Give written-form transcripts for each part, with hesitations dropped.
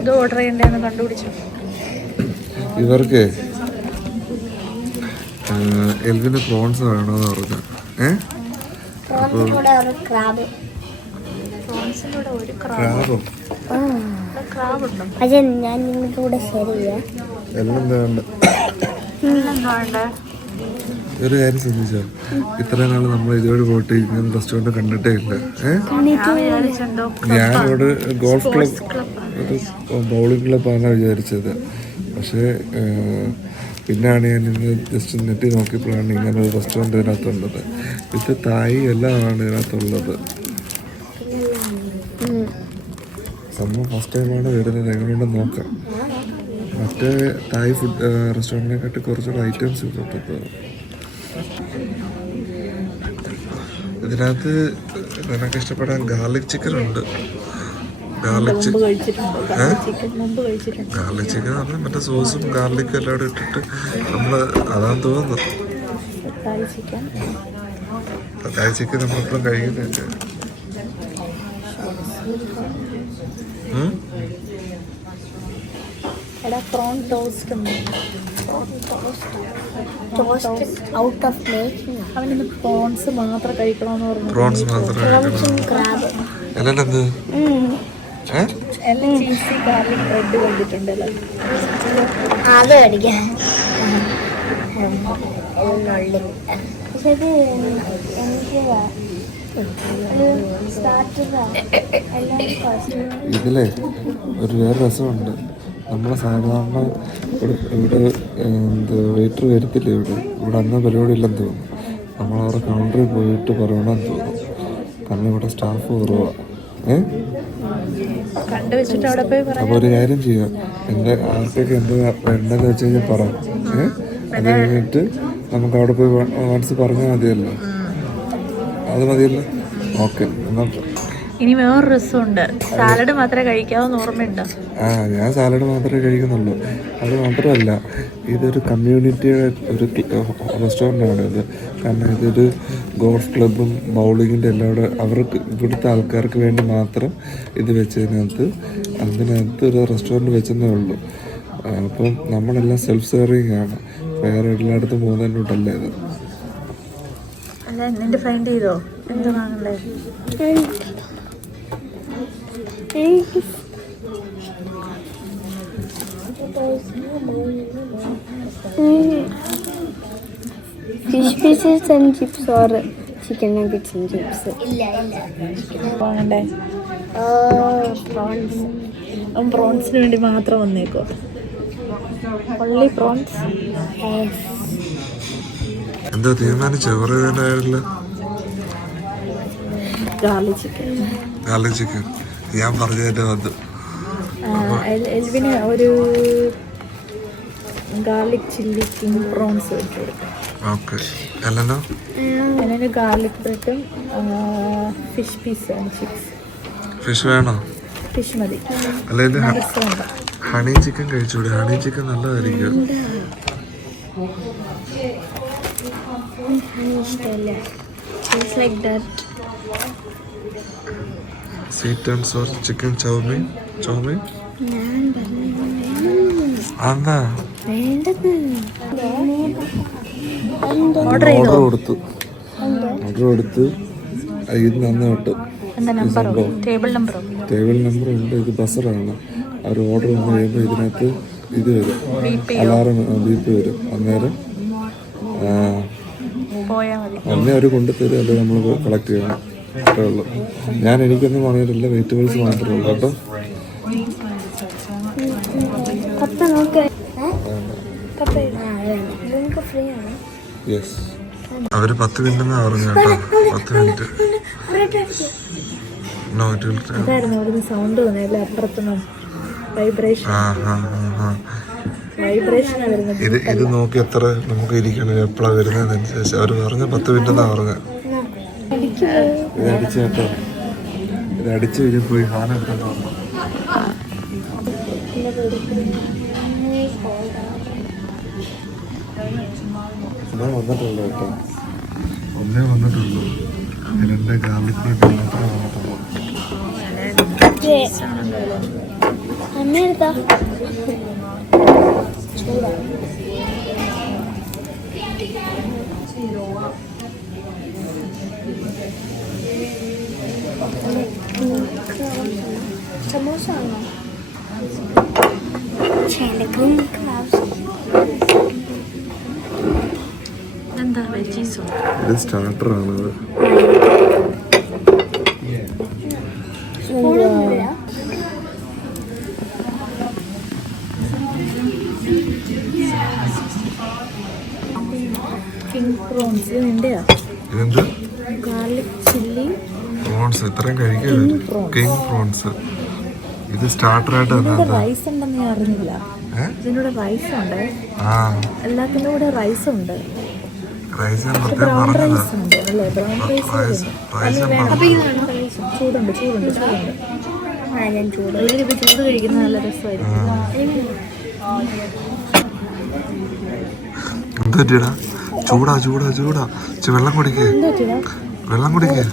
ഇത് ഓർഡർ ചെയ്യണ്ടെന്ന് കണ്ടുപിടിച്ചു. ഇവർക്ക് എൽവിന് പ്രോൺസ് വേണമെന്ന് പറഞ്ഞു. ഞാൻ നിങ്ങളുടെ കൂടെ ഷെയർ ചെയ്യാം. എല്ലാം വേണ്ട. ഒരു കാര്യം ശ്രദ്ധിച്ചോ, ഇത്രയും നാള് നമ്മൾ ഇതുവഴി പോയിട്ട് ഇങ്ങനെ റെസ്റ്റോറൻറ്റ് കണ്ടിട്ടേ ഇല്ല. ഞാനിവിടെ ഗോൾഫ് ക്ലബ്, ഒരു ബൗളിംഗ് ക്ലബ്ബാണ് വിചാരിച്ചത്. പക്ഷേ പിന്നെയാണ് ഞാൻ ഇന്ന് ജസ്റ്റ് നെറ്റിൽ നോക്കിയപ്പോഴാണ് ഇങ്ങനെ ഒരു റെസ്റ്റോറൻറ്റ് ഇതിനകത്തുള്ളത്. ഇത് തായി എല്ലാമാണ് ഇതിനകത്തുള്ളത്. സംഭവം ഫസ്റ്റ് ടൈമാണ് വരുന്നത്. എങ്ങനെയുണ്ടെന്ന് നോക്കാം. മറ്റേ തായ് ഫുഡ് റെസ്റ്റോറൻറ്റിനെക്കാട്ടി കുറച്ചുകൂടെ ഐറ്റംസ് കിട്ടുന്നത്. ഇതിനകത്ത് നിനക്ക് ഇഷ്ടപ്പെടാൻ ഗാർലിക് ചിക്കൻ ഉണ്ട്. ഗാർലിക് ചിക്കൻ പറഞ്ഞാൽ മറ്റേ സോസും ഗാർലിക്കും എല്ലാം കൂടെ ഇട്ടിട്ട് നമ്മൾ അതാന്ന് തോന്നുന്നു. തക്കാളി ചിക്കൻ നമ്മളെപ്പോഴും കഴിക്കുന്നതൊക്കെ. അവനിന്ന് പ്രോൺസ് മാത്രം കഴിക്കണമെന്ന് പറഞ്ഞു. പ്രോൺസ് മാത്രം അല്ലെന്ത് എല്ലാം ചീസി ഗാർലിക് ബ്രെഡ് കണ്ടിട്ടുണ്ടല്ലോ. അത് കഴിക്കാൻ ഇതിലേ ഒരു വേറെ രസമുണ്ട്. നമ്മളെ സാധാരണ ഇവിടെ വെയിറ്റർ വരത്തില്ല. ഇവിടെ അന്ന പരിപാടി ഇല്ലെന്ന് തോന്നുന്നു. നമ്മളവിടെ കൗണ്ടറിൽ പോയിട്ട് പറയണമെന്ന് തോന്നുന്നു. കാരണം ഇവിടെ സ്റ്റാഫ് കുറവാണ്. അപ്പോൾ ഒരു കാര്യം ചെയ്യാം, എൻ്റെ ആർക്കൊക്കെ എന്താ വേണ്ടതെന്ന് വെച്ച് കഴിഞ്ഞാൽ പറയാം. അത് കഴിഞ്ഞിട്ട് നമുക്ക് അവിടെ പോയി വൺസ് പറഞ്ഞാൽ മതിയല്ലോ. അത് മതിയല്ലോ. ഓക്കെ. എന്നാൽ ഇനി വേറൊരു രസമുണ്ട്. സാലഡ് മാത്രമേ കഴിക്കാവൂന്ന് ഓർമ്മയുണ്ടോ? ഞാൻ സാലഡ് മാത്രമേ കഴിക്കുന്നുള്ളൂ. അത് മാത്രമല്ല, ഇതൊരു കമ്മ്യൂണിറ്റിയുടെ ഒരു റെസ്റ്റോറൻ്റാണ് ഇത്. കാരണം ഇതൊരു ഗോൾഫ് ക്ലബും ബൗളിങ്ങിൻ്റെ എല്ലാം കൂടെ അവർക്ക് ഇവിടുത്തെ ആൾക്കാർക്ക് വേണ്ടി മാത്രം ഇത് വെച്ചതിനകത്ത് ഒരു റെസ്റ്റോറൻറ്റ് വെച്ചെന്നേ ഉള്ളൂ. അപ്പം നമ്മളെല്ലാം സെൽഫ് സെർവിങ് ആണ്. വേറെ എല്ലായിടത്തും പോകുന്നതിനോട്ടല്ല ഇത്. അല്ല, നിന്റെ ഫ്രണ്ട് ചെയ്തോ എന്താ വാങ്ങണ്ടേ? Fish pieces and chips or chicken nuggets and chips. വാങ്ങണ്ടേ? പ്രോൺസിന് വേണ്ടി മാത്രം വന്നേക്കോ? Only prawns. എന്താ തീരുമാനിച്ചോ? പറയാനായില്ല. Garlic chicken. ഗാർലിക് ചിക്കൻ ഞാൻ പറഞ്ഞതിന്റെ വന്നു. എൽവിന് ഒരു ഗാർലിക് ചില്ലി കിങ് പ്രോൺസ് വെച്ച് കൊടുക്കും. ഓക്കെ. അല്ലല്ലോ, അതിന് ഗാർലിക് ബ്രെഡും fish piece and chips. Fish വേണോ? ഫിഷ് മതി. അല്ലെങ്കിൽ ഹണി ചിക്കൻ കഴിച്ചൂടെ? ഹണി ചിക്കൻ നല്ലതായിരിക്കും. Sweet and sour chicken chow mein. അതാ ഓർഡർ കൊടുത്തു. ഇത് നന്ന് കിട്ടും. ടേബിൾ നമ്പർ ഉണ്ട്. ഇത് ബസറാണ്. അവർ ഓർഡർ വന്നു കഴിയുമ്പോൾ ഇതിനകത്ത് ഇത് വരും, അലാറം ബീപ്പ് വരും. അന്നേരം ഒന്നേ അവർ കൊണ്ടുതരും, അല്ലെങ്കിൽ നമ്മൾ കളക്ട് ചെയ്യണം. അത്രേ ഉള്ളൂ. എനിക്കൊന്നും വാങ്ങിയിട്ടില്ല, വെജിറ്റബിൾസ് മാത്രമേ ഉള്ളൂ കേട്ടോ. യെസ്, അവർ 10 മിനിറ്റ് പറഞ്ഞു കേട്ടോ. 10 മിനിറ്റ്. സൗണ്ട് തോന്നിയല്ലേ? അപ്പുറത്തുനിന്ന് ഇത് നോക്കി എത്ര നമുക്ക് ഇരിക്കണം, എപ്പോഴാണ് വരുന്നതെന്നനുസരിച്ച് അവർ പറഞ്ഞ 10 മിനിറ്റ് എന്നാ പറഞ്ഞത്. ഇത് അടിച്ചു കേട്ടോ. ഇത് അടിച്ചു കഴിഞ്ഞ് പോയി സാധനം എടുത്തോണ്ട് വന്നു. വന്നിട്ടുള്ളൂ കേട്ടോ. ഒന്നേ വന്നിട്ടുള്ളൂ. 2 ഗാർലിക് ബ്രെഡ് മാത്രമേ വന്നിട്ടുള്ളൂ. അമ്മ എടുത്താ സമോസ ആണോ? എന്താ വെജീസോ? ഇത് സ്റ്റാർട്ടറാണത്. King prawns നിന്റെയാ? ഇതെന്ത് ഗാർലിക് ചില്ലി പ്രോൺസ്? ഇത്രയും കഴിക്കരുത്. King prawns. ഇത് സ്റ്റാർട്ടറായിട്ട് തന്നെ. റൈസ് ഉണ്ടെന്ന് ഞാൻ അറിഞ്ഞില്ല. ഇതിനൂടെ റൈസ് ഉണ്ട്. എല്ലാത്തിൻ്റെ കൂടെ റൈസ് ഉണ്ട്. ബ്രൗൺ റൈസ് ഉണ്ട് അല്ലേ? ബ്രൗൺ റൈസ് ചൂടുണ്ട് ചൂടുണ്ട് ചൂടുണ്ട്. ഞാൻ ചൂട് ഇതിലിപ്പോൾ ചൂട് കഴിക്കുന്നത് നല്ല രസമായിരിക്കും. എന്ത് പറ്റിയടാ? ചൂടാ ചൂടാ ചൂടാ. വെള്ളം കുടിക്കേ, വെള്ളം കുടിക്കേ.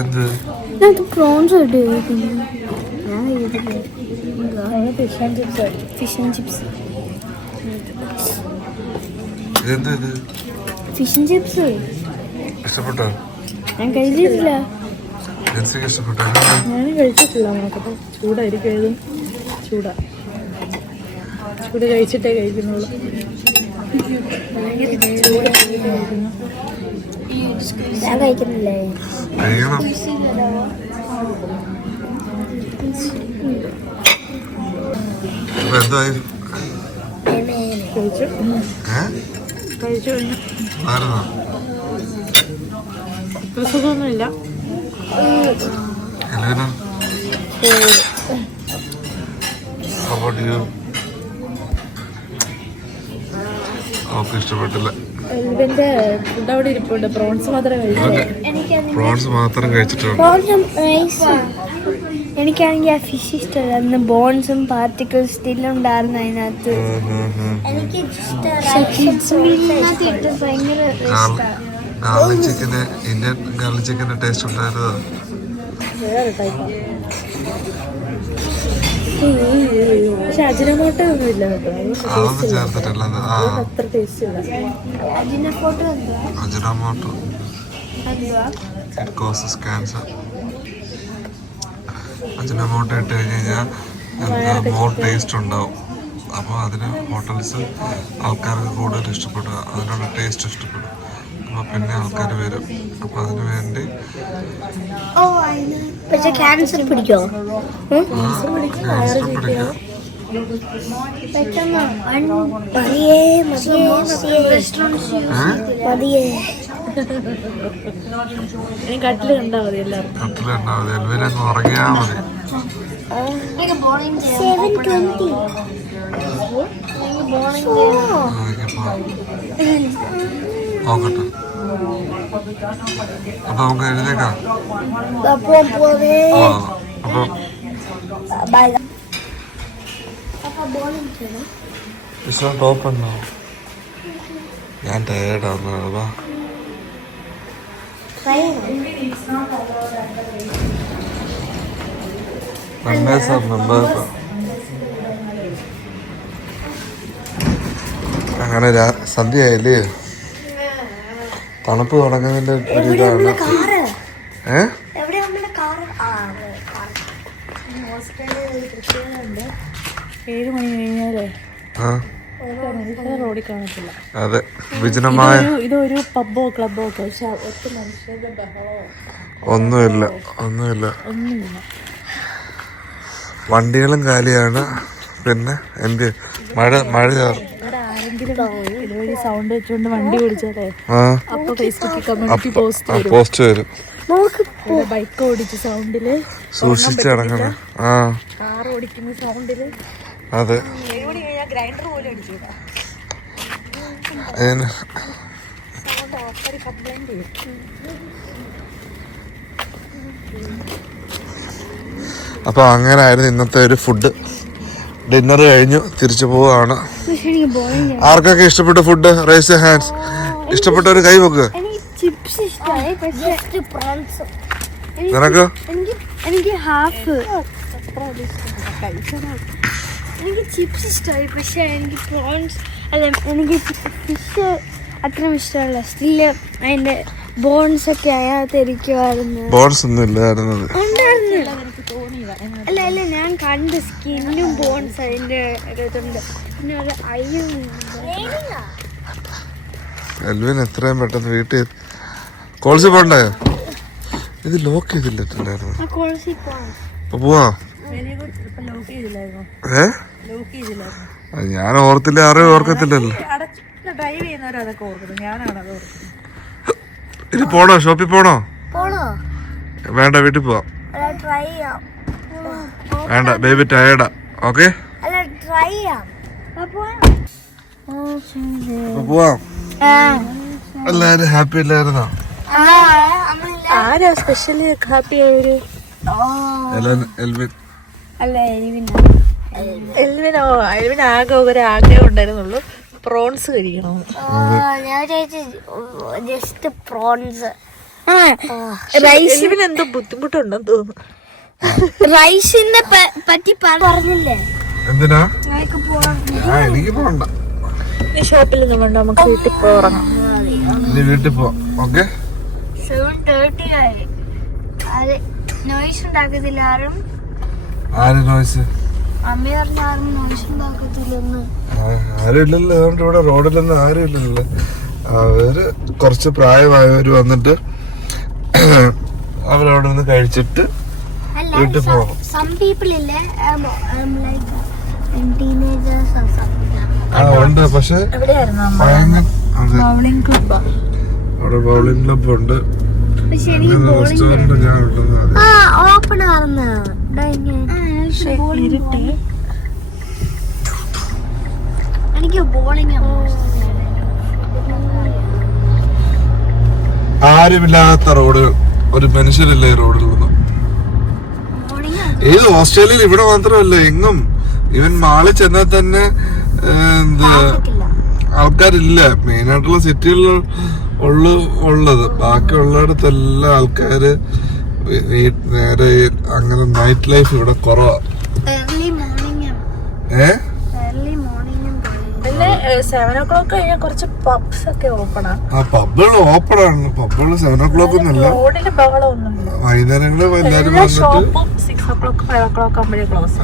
എന്ത് പ്രോൺസ് ഫിഷ് ആൻഡ് ചിപ്സ്. ഇതെന്ത് ഇത്? ഫിഷ് ആൻഡ് ചിപ്സ് ഇഷ്ടപ്പെട്ടോ? ഞാൻ കഴിച്ചിട്ടില്ല. ഇഷ്ടപ്പെട്ടോ? ഞാനും കഴിച്ചിട്ടില്ല. നമുക്കപ്പോൾ ചൂടായിരിക്കും. ഏതും ചൂട് കഴിച്ചിട്ടേ കഴിക്കുന്നുള്ളൂ. ഞാൻ കഴിക്കുന്നില്ലേ? കഴിക്കണം. അപ്പൊ എന്തായി? കഴിച്ചു കഴിച്ചു കഴിഞ്ഞു. ആയിരുന്നോ? സുഖമൊന്നുമില്ല. Elena, how about you? അവർക്ക് ഇഷ്ടപ്പെട്ടില്ല. എൽവിന്റെ ഫുഡ് അവിടെ ഇരിപ്പുണ്ട്. പ്രോൺസ് മാത്രമേ കഴിച്ചുള്ളൂ. പ്രോൺസ് മാത്രം കഴിച്ചിട്ടുണ്ട്. എനിക്കാണെങ്കിൽ ആ ഫിഷ് ഇഷ്ടമല്ല. ബോൺസും പാർട്ടിക്കിൾസ് സ്റ്റിലും ഉണ്ടായിരുന്നു അതിനകത്ത്. ഗാർലിക് ചിക്കന്, ഇന്ത്യൻ ഗാർലിക് ചിക്കൻ്റെ ടേസ്റ്റ് ഉണ്ടായിരുന്നോ? വേറെ ടൈപ്പാണ്. പക്ഷെ അജിനോമോട്ടോ ഒന്നും ഇല്ല കേട്ടോ. അതൊന്നും ചേർത്തിട്ടില്ല. അത്ര ടേസ്റ്റ് ഇല്ല. Ajinomoto causes cancer. അജിനോമോട്ടോ ഇട്ട് കഴിഞ്ഞ് കഴിഞ്ഞാൽ മോർ ടേസ്റ്റ് ഉണ്ടാവും. അപ്പോൾ അതിന് ഹോട്ടൽസ് ആൾക്കാർക്ക് കൂടുതൽ ഇഷ്ടപ്പെടുക, അതിനുള്ള ടേസ്റ്റ് ഇഷ്ടപ്പെടും. അപ്പോൾ പിന്നെ ആൾക്കാർ വരും. അപ്പോൾ അതിന് വേണ്ടി ക്യാൻസർ പിടിക്കോ? ക്യാൻസർ പിടിക്കുക. കട്ടില് കണ്ടാ മതി. എല്ലാവരും കട്ടില് കണ്ടാൽ മതി. എല്ലാവരും ഉറങ്ങിയാൽ മതി. നോക്കട്ടെ. അപ്പൊ നമുക്ക് എഴുതേക്കാം. അപ്പൊ ടോപ്പ് ഉണ്ടോ? ഞാൻ ടയേർഡാണ്. അങ്ങനെ സന്ധ്യയായില്ലേ? തണുപ്പ് തുടങ്ങുന്നതിന്റെ ഒരു ഇതാണ്. പ്രത്യേകതയുണ്ട്. 7 മണി കഴിഞ്ഞാലേ റോഡിൽ കാണത്തില്ല. അതെ, വിജനമായ ഇതൊരു പബ്ബോ ക്ലബോ ഒക്കെ. പക്ഷെ ഒറ്റ മനുഷ്യരുടെ ബഹളോ ഒന്നുമില്ല. വണ്ടികളും കാലിയാണ്. പിന്നെ എന്ത് മഴ ചാറും. ഇവിടെ ആരെങ്കിലും ഇതുവഴി സൗണ്ട് വെച്ചുകൊണ്ട് വണ്ടി ഓടിച്ചാലേ അപ്പൊ ഫേസ്ബുക്കിൽ കമ്മ്യൂണിറ്റി പോസ്റ്റ് വരും. ബൈക്ക് ഓടിച്ച സൗണ്ടില് സൂക്ഷിച്ച് നടക്കണം. കാർ ഓടിക്കുന്ന സൗണ്ടില്. അതെ, ഗ്രൈൻഡർ പോലും അടിച്ചില്ല. കംപ്ലൈന്റ് ചെയ്യും. അപ്പൊ അങ്ങനെ ആയിരുന്നു ഇന്നത്തെ ഒരു ഫുഡ് ഡിന്നർ കഴിഞ്ഞു തിരിച്ചു പോവാണ്. ആർക്കൊക്കെ ഇഷ്ടപ്പെട്ട ഫുഡ്? Rice hands. ഇഷ്ടപ്പെട്ട ഒരു കൈ വെക്ക്. ചിപ്സ് ഇഷ്ടമായി, പക്ഷേ നിനക്ക്? എനിക്ക് ഹാഫ്. എനിക്ക് ചിപ്സ് ഇഷ്ടമായി, പക്ഷെ എനിക്ക് പ്രോൺസ് അല്ല, എനിക്ക് ഫിഷ് അത്ര ഇഷ്ടമല്ല. സ്റ്റില് അതിന്റെ ബോൺസ് ഒക്കെ അതിനകത്ത് ഇരിക്കുമായിരുന്നു. ബോൺസ് ഒന്നും ഇല്ലായിരുന്നു. അല്ല അല്ല, ഞാൻ കണ്ട് സ്കിന്നും ബോൺസ് അതിന്റെ ഇതുണ്ട്. പിന്നെ ഒരു അയ്യും. എൽവിൻ എത്രയും പെട്ടെന്ന് വീട്ടിൽ കോൾസി പോണ്ടേ? ഇത് ലോക്ക് ചെയ്തില്ലായിരുന്നു. പോവാ. ഞാൻ ഓർത്തില്ല, ആരും ഓർക്കത്തില്ലല്ലോ. ഇനി പോണോ? ഷോപ്പിൽ പോണോ? വേണ്ട, വീട്ടിൽ പോവാം. വേണ്ട, ബേബി ടയേർഡാ. ഓക്കെ, പോവാം. എല്ലാരും ഹാപ്പി അല്ലായിരുന്നോ? ആരാ സ്പെഷ്യലി ഹാപ്പി ആയൊരു? എൽവിൻ. അല്ല, എൽവിനോ? എൽവിന് ആകെ ഒരു ആഗ്രഹം ഉണ്ടായിരുന്നുള്ളൂ, പ്രോൺസ് കഴിക്കണം. ഞാൻ ജസ്റ്റ് പ്രോൺസ്. എൽവിന് എന്തോ ബുദ്ധിമുട്ടുണ്ടെന്ന് തോന്നുന്നു. റൈസിനെ പറ്റി പറഞ്ഞില്ലേ? എന്തിനാ? എനിക്ക് പോണ്ട. ഈ ഷോപ്പിൽ ഒന്നും വേണ്ട, നമുക്ക് വീട്ടിൽ പോറങ്ങാം. വീട്ടിൽ പോവാം. ഓക്കെ, 7:30 ആയി. നോയ്സ് ഉണ്ടാക്കത്തില്ല ആരും. ആര് നോയ്സ്? അമ്മ പറഞ്ഞ ആരും നോയ്സ് ഉണ്ടാക്കത്തില്ലെന്ന്. ആരും ഇല്ലല്ലോ, അതുകൊണ്ട് ഇവിടെ റോഡിലൊന്നും ആരും ഇല്ലല്ലോ. അവര് കുറച്ച് പ്രായമായവര് വന്നിട്ട് അവരവിടെ നിന്ന് കഴിച്ചിട്ട് വീട്ടിൽ പോകണം. Some people ഇല്ലേ, like teenagers or something. ഉണ്ട്, പക്ഷെ ബൗളിംഗ് ക്ലബ്ബാ. അവിടെ ബൗളിംഗ് ക്ലബ് ഉണ്ട്. റെസ്റ്റോറന്റ് ഞാൻ ഓപ്പൺ ആർന്ന എനിക്ക് ബോളിംഗ്. ആരുമില്ലാത്ത റോഡുകൾ, ഒരു മനുഷ്യരില്ല ഈ റോഡിലൊന്നും. ഏത് ഓസ്ട്രേലിയയിൽ ഇവിടെ മാത്രമല്ല, എങ്ങും. ഇവൻ മാളിൽ ചെന്നാൽ തന്നെ ആൾക്കാരില്ല. മെയിനായിട്ടുള്ള സിറ്റികളിൽ ഉള്ളത്, ബാക്കിയുള്ളിടത്തെല്ലാം ആൾക്കാര് നേരെ അങ്ങനെ നൈറ്റ് ലൈഫ് ഇവിടെ കുറവാ. പിന്നെ 7 o'clock കഴിഞ്ഞാൽ കുറച്ച് പബ്സ് ഒക്കെ ഓപ്പണാ. പബ്ബുകൾ ഓപ്പണാണ്. പബ്ബുകൾ 7 o'clock ഒന്നുമില്ല, റോഡില് ബഹളമൊന്നുമില്ല. വൈകുന്നേരങ്ങളിൽ എല്ലാരും വന്നിട്ട് 6 o'clock 5 o'clock ആകുമ്പോഴേ ക്ലോസ്.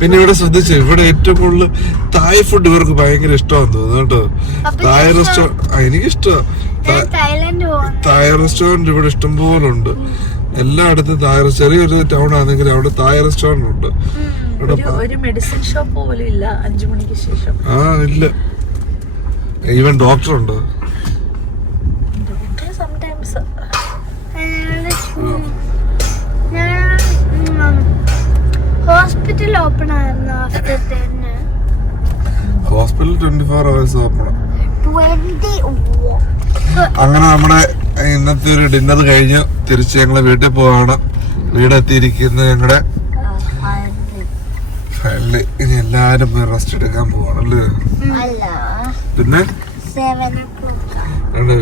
പിന്നെ ഇവിടെ ശ്രദ്ധിച്ചു, ഇവിടെ ഏറ്റവും കൂടുതൽ തായ് ഫുഡ് ഇവർക്ക് ഭയങ്കര ഇഷ്ടമാണെന്ന് തോന്നുന്നു കേട്ടോ. തായ് റെസ്റ്റോറന്റ് എനിക്കിഷ്ടമാണ്. തായ് റെസ്റ്റോറന്റ് ഇവിടെ ഇഷ്ടംപോലെ ഉണ്ട്. എല്ലായിടത്തും തായ്, ചെറിയൊരു ടൗൺ ആണെങ്കിൽ അവിടെ തായ് റെസ്റ്റോറന്റ് ഉണ്ട്. ഒരു മെഡിസിൻ ഷോപ്പ് പോലും ഇല്ല 5 മണിക്ക് ശേഷം. ഇല്ല. ഈവൻ ഡോക്ടർ ഉണ്ട്. ഹോസ്പിറ്റൽ ഓപ്പൺ ആയിരുന്നു. After 10 hospital 24 hours open. അങ്ങനെ നമ്മുടെ ഇന്നത്തെ ഒരു ഡിന്നർ കഴിഞ്ഞ് തിരിച്ച് ഞങ്ങള് വീട്ടിൽ പോവാണ്. വീടെത്തിയിരിക്കുന്നത് ഞങ്ങളുടെ ഫാമിലി. ഇനി എല്ലാരും പോയി റെസ്റ്റ് എടുക്കാൻ പോവാണല്ലേ. പിന്നെ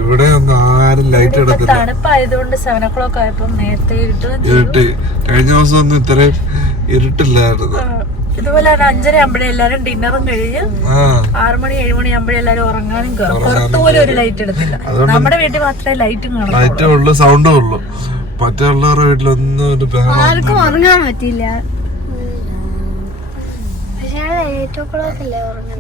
ഇവിടെ ഒന്നും ആരും ലൈറ്റ് ഇടത്തില്ല. തണുപ്പായതുകൊണ്ട് 7 o'clock ആയപ്പോ നേരത്തെ ഇരുട്ടി. കഴിഞ്ഞ ദിവസം ഒന്നും ഇത്രയും ഇരുട്ടില്ലായിരുന്നു. ഇതുപോലെ 5:30 ആകുമ്പോഴേ എല്ലാരും ഡിന്നറും കഴിഞ്ഞ് 6 മണി 7 മണി ആകുമ്പോഴേ എല്ലാരും ഉറങ്ങാനും കയറും. പുറത്തുപോലും ഒരു ലൈറ്റ് എടുത്തില്ല. നമ്മുടെ വീട്ടിൽ മാത്രമേ ലൈറ്റും കാണും. ലൈറ്റേ ഉള്ളു, സൗണ്ടും ഉള്ളു. മറ്റുള്ളവരുടെ വീട്ടിലൊന്നും ഒരു ആർക്കും ഉറങ്ങാൻ പറ്റില്ല. പക്ഷേ 8 o'clock അല്ലേ ഉറങ്ങുന്നത്.